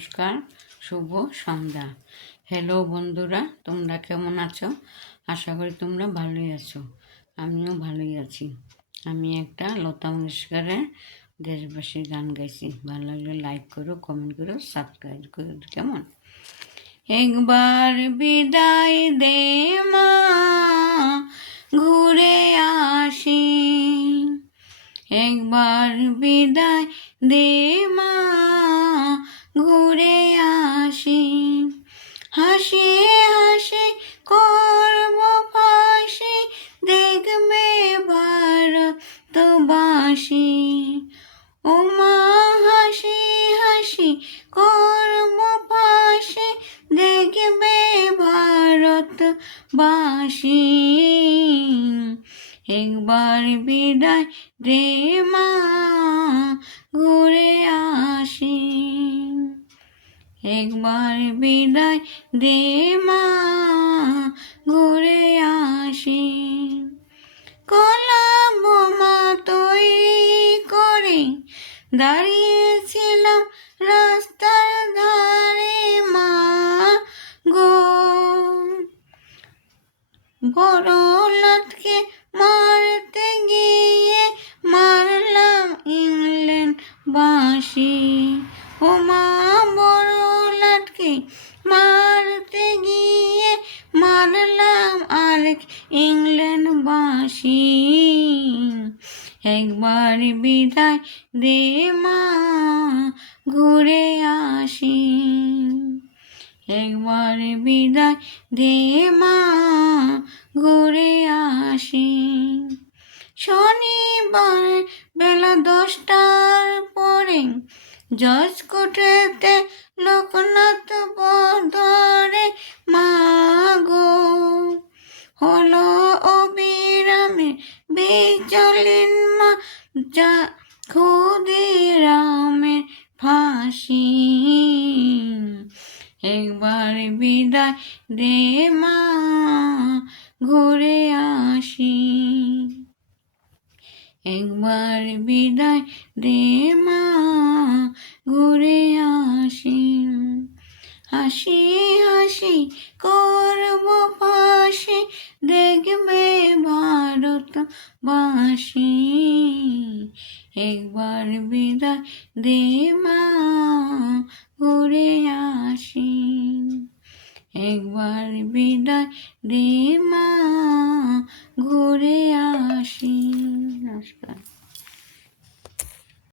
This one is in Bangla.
নমস্কার, শুভ সন্ধ্যা। হ্যালো বন্ধুরা, তোমরা কেমন আছো? আশা করি তোমরা ভালোই আছো। আমিও ভালোই আছি। আমি একটা লতা মঙ্গেশকরের দেশবাসীর গান গাইছি। ভালো লাগলে লাইক করো, কমেন্ট করো, সাবস্ক্রাইব করো। কেমন? একবার বিদায় দে মা, ঘুরে আসি। একবার বিদায় দে মা, ঘুরে আসি। হাসি হাসি করব ফাঁসি, দেখবে ভারতবাসী। ও মা, হাসি হাসি করব ফাঁসি, দেখবে ভারতবাসী। একবার বিদায় দে মা, ঘুরে আসি। একবার বিদায় দে মা, ঘুরে আসি। কলা বোমা তৈরি করে দাঁড়িয়েছিলাম রাস্তার ধারে মা গো। বড় লাটকে মারতে গিয়ে মারলাম ইংল্যান্ড বাসি। ও মা, বড় লাটকে মারতে গিয়ে মারলাম আরেক ইংল্যান্ড বাসি। একবার বিদায় দে মা, ঘুরে আসি। একবার বিদায় দে মা, ঘুরে আসি। শনিবার বেলা 10টার পরে জজ কোর্টেতে লোকনাথ বধরে মা গো। হলো অবিরামে বিচলিন মা, যা ক্ষুদিরামের ফাঁসি। একবার বিদায় দে মা, ঘুরে আসি। একবার বিদায় দে মা, ঘুরে আসি। হাসি হাসি করব ফাঁসি, দেখবে ভারতবাসী। একবার বিদায় দে মা, ঘুরে আসি। একবার বিদায় দে মা, ঘুরে আসি। নমস্কার।